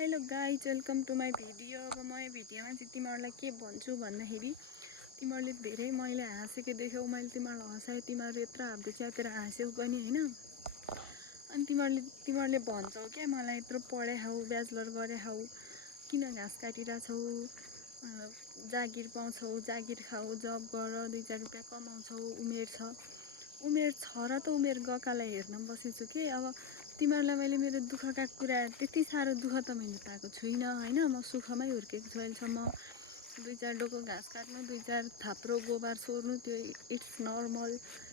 Hello guys, welcome to my video. अब म यो भिडियोमा चाहिँ तिमीहरूलाई के भन्छु भन्दाखेरि तिमीहरूले धेरै मैले हाँसेको देख्यौ, मैले तिमीहरूलाई हँसाएँ, तिमीहरू यत्रो हाब्दे च्यातेर हाँस्यौ पनि होइन। अनि तिमीहरूले भन्छौ क्या मलाई यत्रो पढाइहाउ, ब्याचलर गरेहाउ, किन घाँस काटिरहेछौ, जागिर पाउँछौ, जागिर खाऊ, जब गर, 2-4 रुपियाँ कमाउँछौ, उमेर छ र त उमेर गएकालाई हेर्न बसेछु कि। अब तिमीहरूलाई मैले मेरो दुःखका कुरा त्यति साह्रो दुःख त मैले पाएको छुइनँ होइन। म सुखमै हुर्केको छु अहिलेसम्म। 2-4 डोको घाँस काट्नु, 2-4 थाप्रो गोबर सोर्नु, त्यो इट्स नर्मल।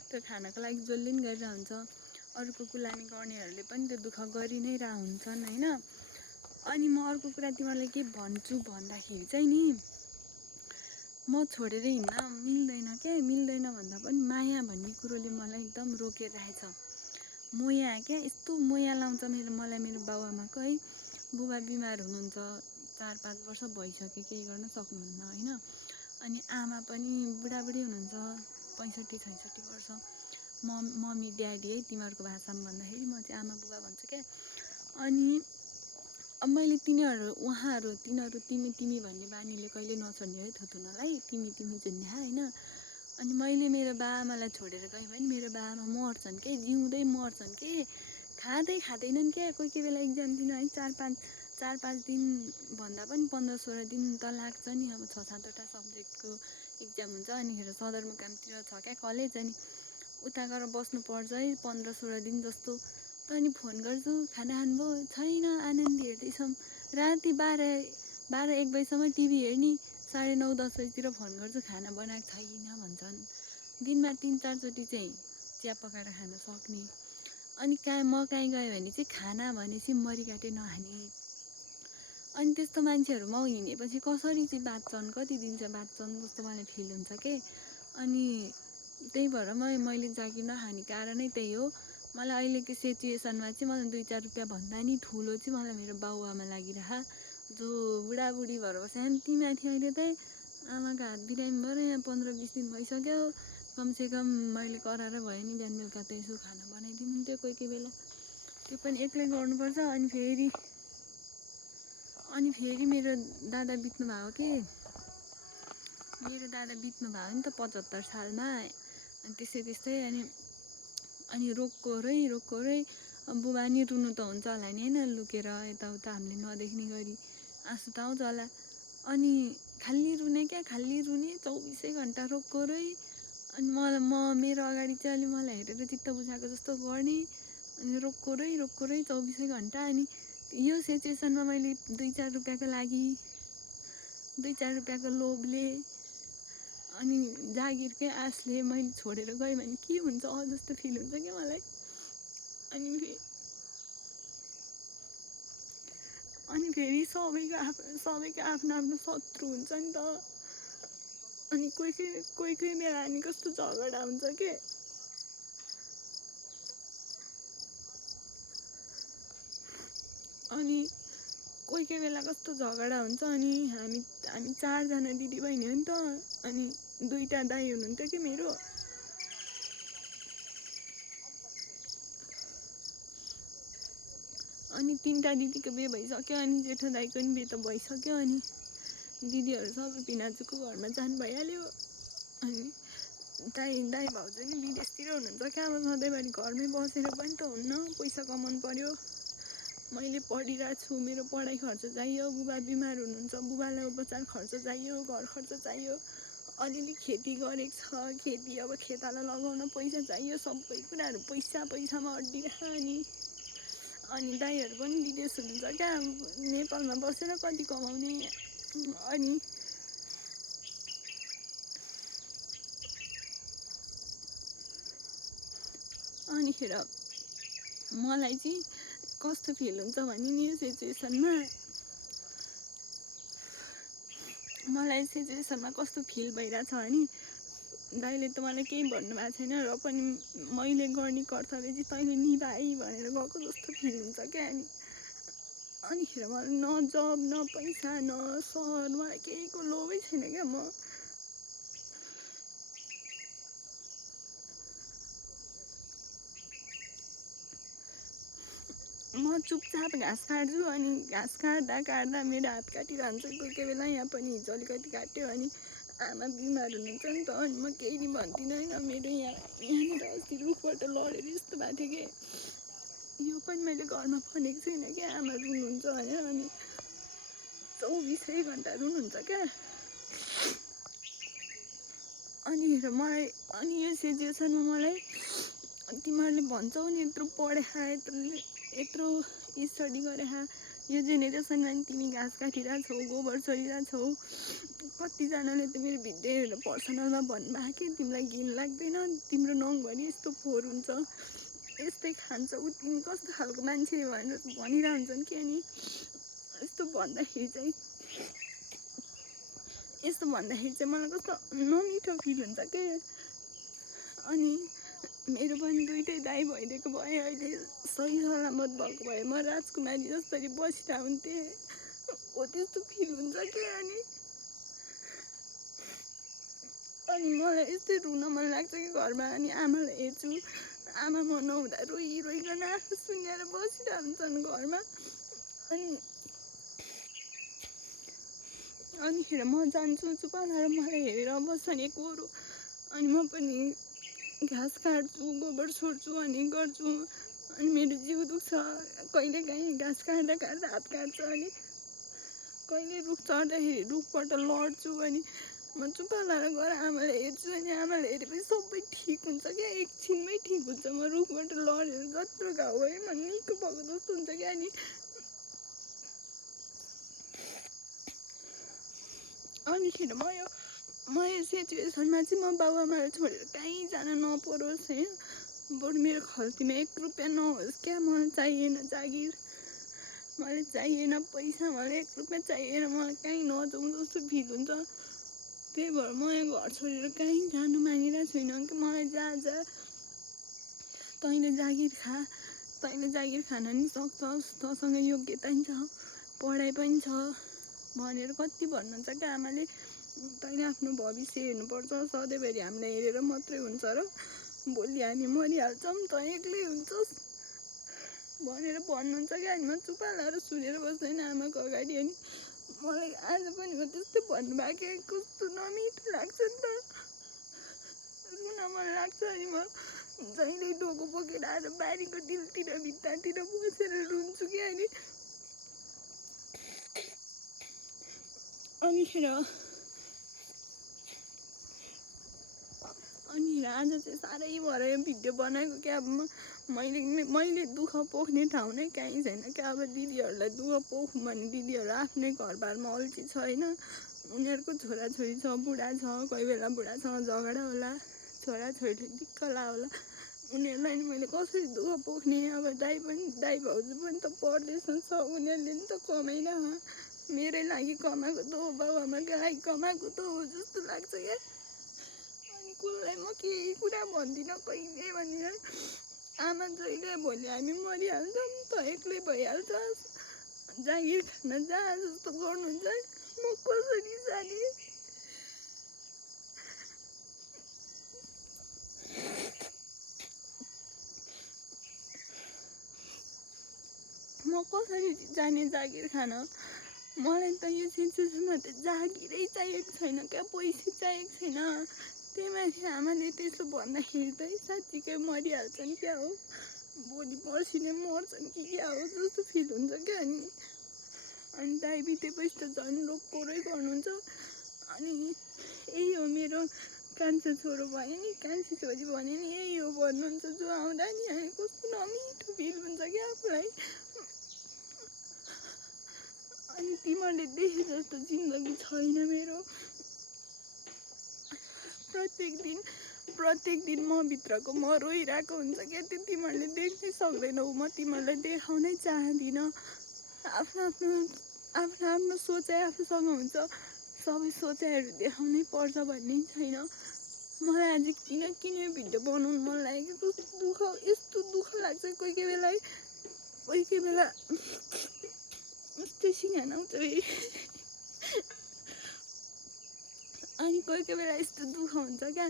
त्यो खानको लागि जसले पनि गरिरहेको हुन्छ। अरूको गुलामी गर्नेहरूले पनि त्यो दुःख गरि नै रह हुन्छन् होइन। अनि म अर्को कुरा तिमीहरूलाई के भन्छु भन्दाखेरि चाहिँ नि, म छोडेर हिँड्न मिल्दैन क्या। मिल्दैन भन्दा पनि माया भन्ने कुरोले मलाई एकदम रोकेर राखेछ। मोया क्या, यस्तो मोया लाउँछ मलाई मेरो बाबुआमाको है। बुबा बिमार हुनुहुन्छ, 4-5 वर्ष भइसक्यो, केही गर्न सक्नुहुन्न होइन। अनि आमा पनि बुढाबुढी हुनुहुन्छ, 65-66 वर्ष। मम्मी ड्याडी है तिमीहरूको भाषामा भन्दाखेरि, म चाहिँ आमा बुबा भन्छु क्या। अनि अब मैले तिनीहरू तिमी भन्ने बानीले कहिले नछोड्ने है थुथुनलाई, तिमी जुन्ने होइन। अनि मैले मेरो बाआमालाई छोडेर गएँ भने मेरो बाआमा मर्छन् के, जिउँदै मर्छन् के, खाँदैनन् क्या। कोही बेला इक्जाम दिन है 4-5 दिन भन्दा पनि 15-16 दिन त लाग्छ नि। अब 6-7वटा सब्जेक्टको इक्जाम हुन्छ, अनिखेर सदरमुकामतिर छ क्या कलेज। अनि उता गएर बस्नु पर्छ है 15-16 दिन जस्तो। त अनि फोन गर्छु, खाना खानुभयो, छैन आनन्दी हेर्दैछौँ। राति 12-1 बजीसम्म टिभी हेर्ने, 9:30-10 बजीतिर फोन गर्छु, खाना बनाएको छैन भन्छन्। दिनमा 3-4 चोटि चाहिँ चिया पकाएर खान सक्ने। अनि म कहीँ गएँ भने चाहिँ खाना भनेपछि मरिकाटे नखाने। अनि त्यस्तो मान्छेहरू म हिँडेपछि कसरी चाहिँ बाँच्छन्, कति दिन चाहिँ बाँच्छन् जस्तो मलाई फिल हुन्छ के। अनि त्यही भएर मैले जागिर नखाने कारणै त्यही हो। मलाई अहिलेको सिचुएसनमा चाहिँ मलाई 2-4 रुपियाँ भन्दा नि ठुलो चाहिँ मलाई मेरो बाउआमा लागिरह, जो बुढाबुढी भएर शान्ति माथि। अहिले चाहिँ आमाको हात बिरामी भएर यहाँ 15-20 दिन भइसक्यो। कमसेकम मैले कराएर भयो नि बिहान बेलुका त यसो खाना बनाइदिनुहुन्थ्यो कोही बेला, त्यो पनि एक्लै गर्नुपर्छ। अनि फेरि मेरो दादा बित्नु भएको कि, मेरो दादा बित्नु भयो नि त 75 सालमा। अनि त्यस्तै अनि रोक्कोरै बुबा नि रुनु त हुन्छ होला नि होइन, लुकेर यताउता हामीले नदेख्ने गरी आँसु त आउँछ होला। अनि खाली रुने 24 घन्टा रोक्कोरै। अनि मेरो अगाडि चाहिँ अलि मलाई हेरेर चित्त बुझाएको जस्तो गर्ने, अनि रोक्कोरै 24 घन्टा। अनि यो सिचुएसनमा मैले 2-4 रुपियाँको लागि, 2-4 रुपियाँको लोभले, अनि जागिरकै आशले मैले छोडेर गएँ भने के हुन्छ जस्तो फिल हुन्छ क्या मलाई। अनि फेरि सबैको आफ्नो शत्रु हुन्छ नि त। अनि कोही बेला हामी कस्तो झगडा हुन्छ के। अनि कोही बेला कस्तो झगडा हुन्छ। अनि हामी 4जना दिदीबहिनी हो नि त। अनि 2टा दाइ हुनुहुन्थ्यो कि मेरो। अनि 3टा दिदीको बिहे भइसक्यो, अनि जेठो दाइको पनि बिहे त भइसक्यो। अनि दिदीहरू सबै भिनाजुको घरमा जानु भइहाल्यो। अनि दाइ भाउजू नि विदेशतिर हुनुहुन्छ क्या। अब सधैँभरि घरमै बसेर पनि त हुन्न, पैसा कमाउनु पर्यो। मैले पढिरहेको छु, मेरो पढाइ खर्च चाहियो, बुबा बिमार हुनुहुन्छ, बुबालाई उपचार खर्च चाहियो, घर खर्च चाहियो। अलिअलि खेती गरेको छ, खेती अब खेताला लगाउन पैसा चाहियो। सबै कुराहरू पैसामा अड्डिरह। अनि दाइहरू पनि विदेश हुनुहुन्छ क्या, नेपालमा बसेर कति कमाउने। अनिखेर मलाई चाहिँ कस्तो फिल हुन्छ भने नि, यो सिचुएसनमा कस्तो फिल भइरहेछ भने, दाइले त मलाई केही भन्नुभएको छैन र पनि मैले गर्ने कर्तव्य चाहिँ तैँले निभाइ भनेर गएको जस्तो फिल हुन्छ क्या। अनिखेर मलाई न जब, न पैसा, न सहर, मलाई केहीको लोभै छैन क्या। म म चुपचाप घाँस काट्छु अनि घाँस काट्दा काट्दा मेरो हात काटिरहन्छ कोही कोही बेला। यहाँ पनि हिजो अलिकति काट्यो अनि आमा बिमार हुनुहुन्छ नि त अनि म केही नि भन्दिनँ होइन। मेरो यहाँनिर अस्ति रुखबाट लडेर यस्तो भएको थियो कि यो पनि मैले घरमा भनेको छुइनँ क्या। आमा रुनुहुन्छ होइन अनि 24 घन्टा रुनुहुन्छ क्या। अनि हेर मलाई अनि यो सिचुएसनमा मलाई तिमीहरूले भन्छौ नि यत्रो पढेखा यत्रो स्टडी गरेखा यो जेनेरेसनमा नि तिमी घाँस काटिरहेछौ गोबर छोडिरहेछौ। कतिजनाले त मेरो भिडियो हेरेर पर्सनलमा भन्नुभयो कि तिमीलाई घिन लाग्दैन तिम्रो नङभरि यस्तो फोहोर हुन्छ यस्तै खान्छौ तिमी कस्तो खालको मान्छे भनेर भनिरहन्छन् कि। अनि यस्तो भन्दाखेरि चाहिँ मलाई कस्तो नमिठो फिल हुन्छ के। अनि मेरो पनि दुइटै दाइ भइदिएको भए अहिले सही सलामत भएको भए म राजकुमारी जसरी बसिरह हुन्थेँ हो त्यस्तो फिल हुन्छ के। अनि मलाई यस्तै रुन मन लाग्छ कि घरमा। अनि आमालाई हेर्छु आमा म नहुँदा रोइकन आँखा सुनेर बसिरह हुन्छन् घरमा। अनिखेर म जान्छु चुपालाएर मलाई हेरेर बस्छन् एकहोरो। अनि म पनि घाँस काट्छु गोबर छोड्छु अनि गर्छु। अनि मेरो जिउ दुख्छ कहिलेकाहीँ घाँस काट्दा काट्दा हात काट्छ। अनि कहिले रुख चढ्दाखेरि रुखबाट लड्छु अनि म चुपालाएर गएर आमालाई हेर्छु। अनि आमाले हेरेपछि सबै ठिक हुन्छ क्या एकछिनमै ठिक हुन्छ। म रुखबाट लडेर जत्रो घाउ भयो म निको भएको जस्तो हुन्छ क्या। अनिखेर म यो सिचुएसनमा चाहिँ म बाबुआमालाई छोडेर कहीँ जान नपरोस् है। बरु मेरो खल्तीमा 1 रुपियाँ नहोस् क्या। मलाई चाहिएन जागिर मलाई चाहिएन पैसा मलाई 1 रुपियाँ चाहिएन। मलाई कहीँ नजाउँ जस्तो फिल हुन्छ। त्यही भएर म यहाँ घर छोडेर कहीँ जानु मानिरहेको छुइनँ कि। मलाई जा तैँले जागिर खान नि सक्छस् तँसँग योग्यता नि छ पढाइ पनि छ भनेर कति भन्नुहुन्छ क्या आमाले। तैँले आफ्नो भविष्य हेर्नुपर्छ सधैँभरि हामीलाई हेरेर मात्रै हुन्छ र भोलि हामी मरिहाल्छौँ तँ एक्लै हुन्छस् भनेर भन्नुहुन्छ क्या। अनि म चुपालाएर सुनेर बस्दैन आमाको अगाडि। अनि मलाई आज पनि हो त्यस्तै भन्नुभएको कि कस्तो नमिठो लाग्छ नि त रुन मन लाग्छ। अनि म जहिले डोको बोकेर आएर बारीको डिलतिर भित्तातिर बसेर रुन्छु कि। अनिखेर आज चाहिँ साह्रै भएर यो भिडियो बनाएको क्या। अब मैले दुःख पोख्ने ठाउँ नै कहीँ छैन क्या। अब दिदीहरूलाई दुःख पोखौँ भने दिदीहरू आफ्नै घरबारमा अल्छी छ होइन। उनीहरूको छोराछोरी छ बुढा छ कोही बेला बुढासँग झगडा होला छोराछोरीले दिक्क ला होला उनीहरूलाई नि मैले कसरी दुःख पोख्ने। अब दाइ भाउजू पनि त पढ्दैछन् उनीहरूले नि त कमाइरह मेरै लागि कमाएको त हो बाबुआमाको लागि कमाएको त हो जस्तो लाग्छ क्या। अनि कसलाई म केही कुरा भन्दिनँ कहिले भनेर आमा जहिले भोलि हामी मरिहाल्छौँ त एक्लै भइहाल्छस् जागिर खान जा जस्तो गर्नुहुन्छ म कसरी जाने। म कसरी जाने जागिर खान। मलाई त यो सिचुएसनमा त जागिरै चाहिएको छैन क्या पैसा चाहिएको छैन। त्यही माथि आमाले त्यसो भन्दाखेरि त साँच्चीकै मरिहाल्छन् क्या हो भोलि पर्सि नै मर्छन् कि क्या हो जस्तो फिल हुन्छ क्या। अनि दाइ बितेपछि त झन् रोक्कोरै गर्नुहुन्छ। अनि यही हो मेरो कान्छो छोरो भयो नि कान्छी छोरी भन्यो नि यही हो भन्नुहुन्छ जो आउँदा नि अनि कस्तो नमिठो फिल हुन्छ क्या आफूलाई। अनि तिमीहरूले देखे जस्तो जिन्दगी छैन मेरो। प्रत्येक दिन म भित्रको म रोइरहेको हुन्छ क्या। त्यो तिमीहरूले देख्नै सक्दैनौ। म तिमीहरूलाई देखाउनै चाहदिनँ। आफ्नो सोचाइ आफूसँग हुन्छ सबै सोचाइहरू देखाउनै पर्छ भन्ने छैन। मलाई आज किन यो भिडियो बनाउनु मन लाग्यो कि यस्तो दुःख लाग्छ कोही कोही बेला यस्तै सिँगान आउँछ अनि कोही कोही बेला यस्तो दुःख हुन्छ क्या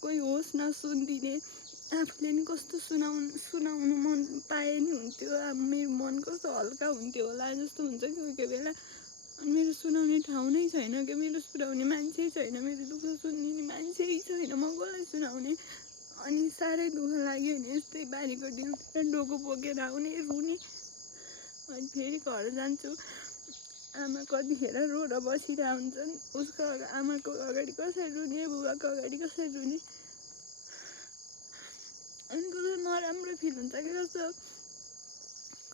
कोही होस् नसुनिदिने आफूले नि कस्तो सुनाउनु मन पाए नि हुन्थ्यो। अब मेरो मन कस्तो हल्का हुन्थ्यो होला जस्तो हुन्छ कि कोही कोही बेला। अनि मेरो सुनाउने ठाउँ नै छैन क्या, मेरो सुनाउने मान्छे छैन, मेरो दुःख सुनिदिने मान्छे छैन, म कसलाई सुनाउने। अनि साह्रै दुःख लाग्यो भने यस्तै बारीको डिलतिर डोको बोकेर आउने रुने। अनि फेरि घर जान्छु, आमा कतिखेर रोएर बसिरहेको हुन्छन्, उसको आमाको अगाडि कसरी रुने, बुबाको अगाडि कसरी रुने। अनि कस्तो नराम्रो फिल हुन्छ कि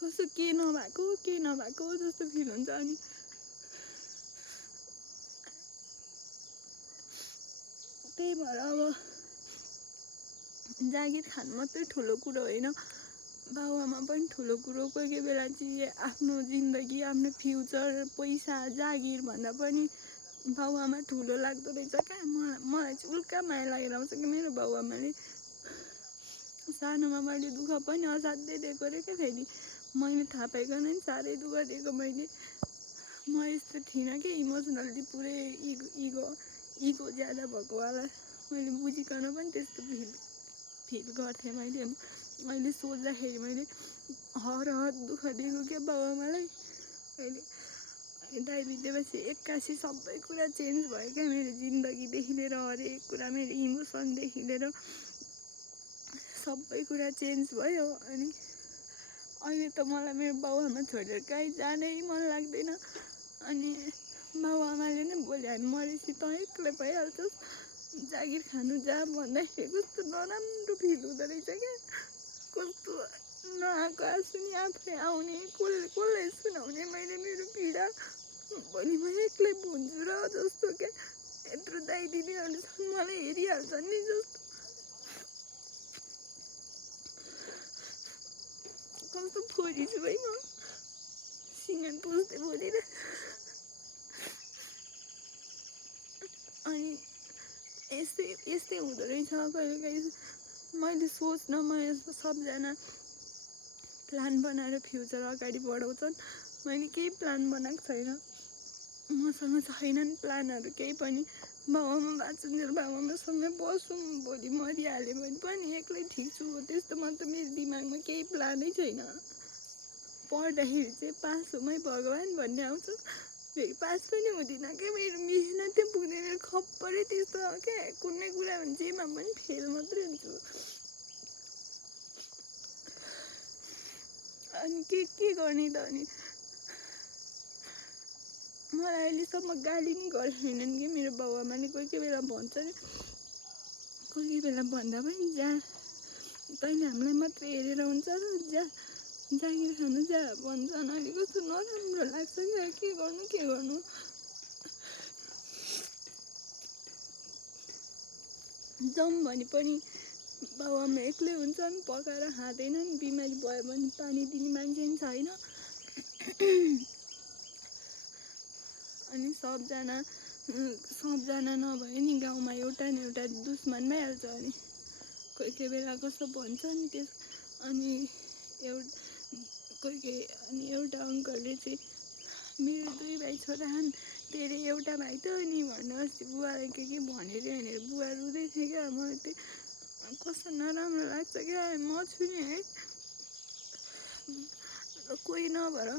कस्तो के नभएको जस्तो फिल हुन्छ। अनि त्यही भएर अब जागिर खानु मात्रै ठुलो कुरो होइन, बाबुआमा पनि ठुलो कुरो। कोही कोही बेला चाहिँ आफ्नो जिन्दगी, आफ्नो फ्युचर, पैसा, जागिर भन्दा पनि बाबुआमा ठुलो लाग्दो रहेछ क्या। मलाई चाहिँ उल्का माया लागेर आउँछ कि मेरो बाबुआमाले। सानोमा मैले दुःख पनि असाध्यै दिएको अरे क्या। फेरि मैले थाहा पाइकन नि साह्रै दुःख दिएको मैले। म यस्तो थिइनँ कि इमोसनल्ली पुरै इगो ज्यादा भएकोवाला। मैले बुझिकन पनि त्यस्तो फिल गर्थेँ मैले। अहिले सोच्दाखेरि मैले हर दुःख दिएको क्या बाबुआमालाई। अहिले दाइ बितेपछि 81 सबै कुरा चेन्ज भयो क्या। मेरो जिन्दगीदेखि लिएर हरेक कुरा, मेरो इमोसनदेखि लिएर सबै कुरा चेन्ज भयो। अनि अहिले त मलाई मेरो बाबुआमा छोडेर कहीँ जानै मन लाग्दैन। अनि बाबुआमाले नै बोल्यो भने मरेपछि त एक्लै भइहाल्छस्, जागिर खानु जा भन्दाखेरि कस्तो नराम्रो फिल हुँदो रहेछ क्या। कस्तो नआएको आँसु नि आफै आउने, कसलाई सुनाउने मैले मेरो पीडा। भोलि म एक्लै भुन्छु र जस्तो क्या। यत्रो दाइ दिदीहरू छन्, मलाई हेरिहाल्छन् नि जस्तो। कस्तो फोरी छु है म, सिँगार पुस्दै फोरेर। अनि यस्तै हुँदो रहेछ कहिले कहिले। मैले सोच्नमा सबजना प्लान बनाएर फ्युचर अगाडि बढाउँछन्, मैले केही प्लान बनाएको छैन। मसँग छैनन् प्लानहरू केही पनि। बाबुआमा बाँचुन्जेल बाबुआमासँगै बसौँ, भोलि मरिहाल्यो भने पनि एक्लै ठिक छु, त्यस्तोमा त मेरो दिमागमा केही प्लानै छैन। पढ्दाखेरि चाहिँ पास हुँ है भगवान् भन्ने आउँछ, फेरि पास पनि हुँदिनँ क्या। मेरो मिहिनेतै पुग्दैन, खप्परै त्यस्तो हो क्या। कुनै कुरा जेमा पनि फेल मात्रै हुन्छु। अनि के गर्ने त। अनि मलाई अहिलेसम्म गाली नि गरेको छैनन् कि मेरो बाबुआमाले। कोही कोही बेला भन्छ नि, कोही कोही बेला भन्दा पनि जा, तैँले हामीलाई मात्रै हेरेर हुन्छ र जा, जागिर खानु जा भन्छन्। अहिले कस्तो नराम्रो लाग्छ क्या। के गर्नु जाउँ भने पनि बाबुआमा एक्लै हुन्छन्, पकाएर खाँदैनन्। बिमारी भयो भने पानी दिने मान्छे पनि छैन। अनि सबजना नभए नि गाउँमा एउटा न एउटा दुश्मन भइहाल्छ। अनि कोही कोही बेला कस्तो भन्छन् त्यस। अनि एउटा अङ्कलले चाहिँ मेरो 2 भाइ छोरा छन्, तेरो एउटा भाइ त नि भनेर अस्ति बुवालाई के भनेर भनेर बुवा रुँदै थियो क्या। मलाई त्यो कस्तो नराम्रो लाग्छ क्या। म छु नि है, कोही नभएर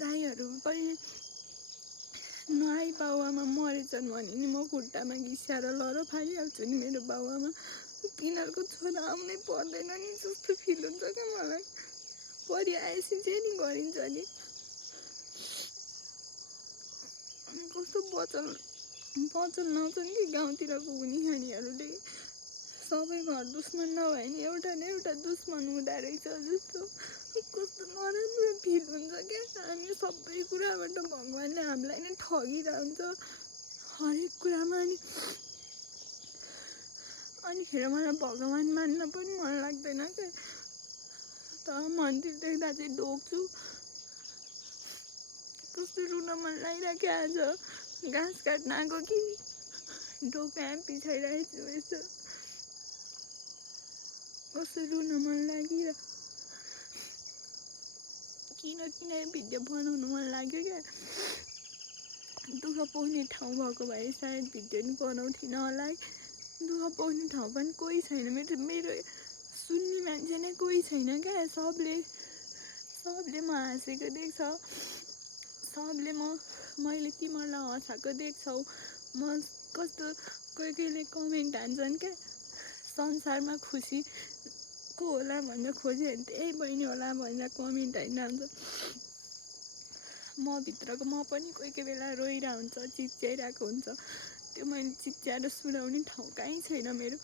दाइहरू पनि नआई बाबुआमा मरेछन् भने नि म खुट्टामा घिस्याएर लर फालिहाल्छु नि मेरो बाबुआमा। तिनीहरूको छोरा आउनै पर्दैन नि जस्तो फिल हुन्छ क्या मलाई। परि आएपछि चाहिँ नि गरिन्छ नि। अनि कस्तो बचल नआउँछन् कि गाउँतिरको हुने खानेहरूले। सबै घर दुश्मन नभए नि एउटा न एउटा दुश्मन हुँदो रहेछ जस्तो कस्तो नराम्रो फिल हुन्छ क्या। हामी सबै कुराबाट भगवान्ले हामीलाई नै ठगिरहन्छ हरेक कुरामा। अनिखेर मलाई भगवान् मान्न पनि मन लाग्दैन क्या। तर मन्दिर देख्दा चाहिँ ढोग्छु। कस्तो रुन मन लागिरहेको आज घाँस काट्न आएको कि ढोका पिछाइरहेको छु यस्तो। कस्तो रुन मन लागिरहेको, किन भिडियो बनाउनु मन लाग्यो क्या। दुःख पाउने ठाउँ भएको भए सायद भिडियो नि बनाउँथिनँ होला है। दुःख पाउने ठाउँ पनि कोही छैन, मेरो मेरो सुन्ने मान्छे नै कोही छैन क्या। सबले म हाँसेको देख्छ, सबले मैले तिमीहरूलाई हँसाएको देख्छौ। म कस्तो कोही कोहीले कमेन्ट हान्छन् क्या, संसारमा खुसी को होला भनेर खोज्यो भने त्यही बहिनी होला भनेर कमेन्ट हान्छ। म भित्रको म पनि कोही कोही बेला रोइरहेको हुन्छ, चिच्याइरहेको हुन्छ। त्यो मैले चिच्याएर सुनाउने ठाउँ कहीँ छैन मेरो।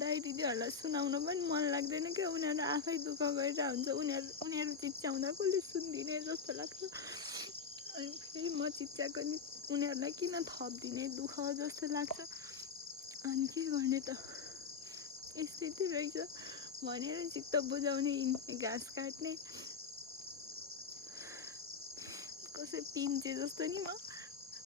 दाइ दिदीहरूलाई सुनाउन पनि मन लाग्दैन क्या, उनीहरू आफै दुःख गरिरहेको हुन्छ। उनीहरू चिच्याउँदा कसले सुनिदिने जस्तो लाग्छ। अनि फेरि म चिच्याएको नि उनीहरूलाई किन थपिदिने दुःख जस्तो लाग्छ। अनि के गर्ने त, स्थिति रहेछ भनेर चित्त बुझाउने घाँस काट्ने कसै पिन्चे जस्तो नि म